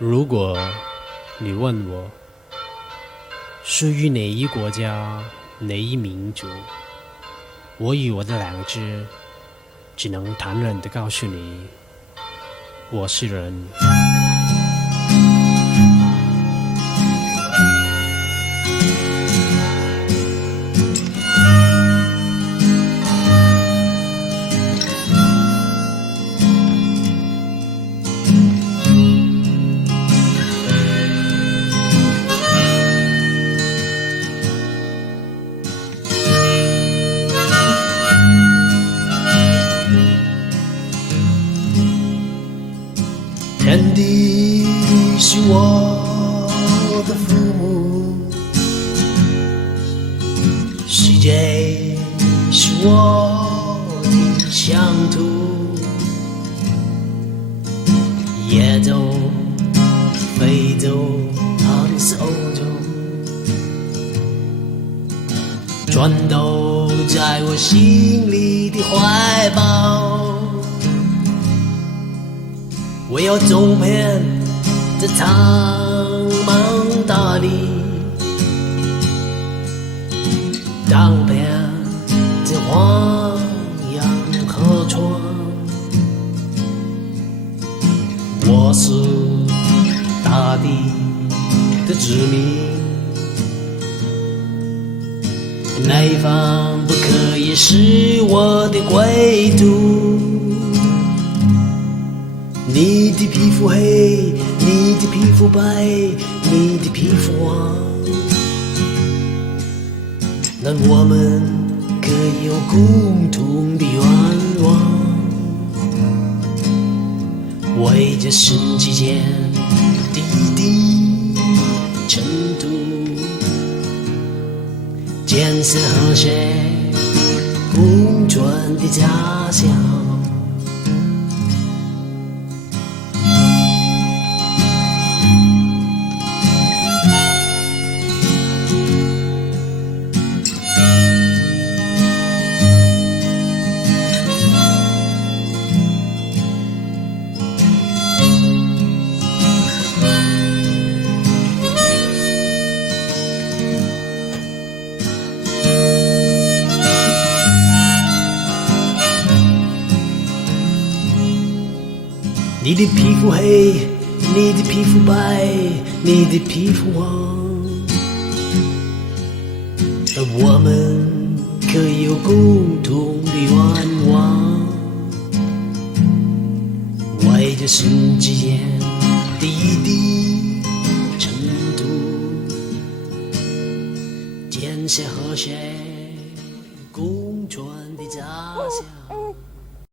如果你问我属于哪一国家、哪一民族，我以我的良知只能坦然地告诉你，我是人。天地是我的父母，世界是我的乡土，野洲、非洲、阿里是欧洲，全都在我心里的怀抱。我要走遍这苍茫大地，荡遍这汪洋河川。我是大地的子民，哪一方不可以是我的归途？你的皮肤黑，你的皮肤白，你的皮肤黄，但我们可以有共同的愿望，为这世纪间的一滴尘土，建设和谐共存的家乡。你的皮肤黑，你的皮肤白，你的皮肤黄，而我们可以有共同的愿望，为这世纪间的一滴尘土，建设和谐共存的家乡。